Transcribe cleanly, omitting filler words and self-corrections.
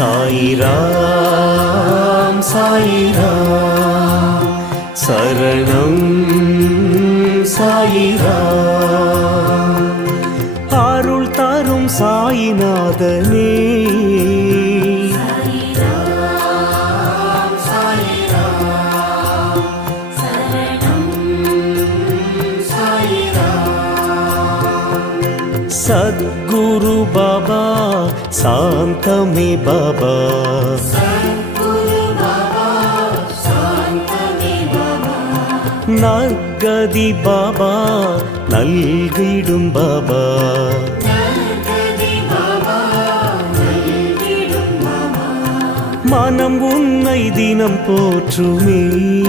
சாயிராம் சாயிராம் சரணம் சாயிராம் அருள் தரும் சாயிநாதனே सद्गुरु बाबा शांतमे बाबा नर्गदि बाबा नल्गिडुम बाबा मनम उन्नै दिनम पोற்றுமே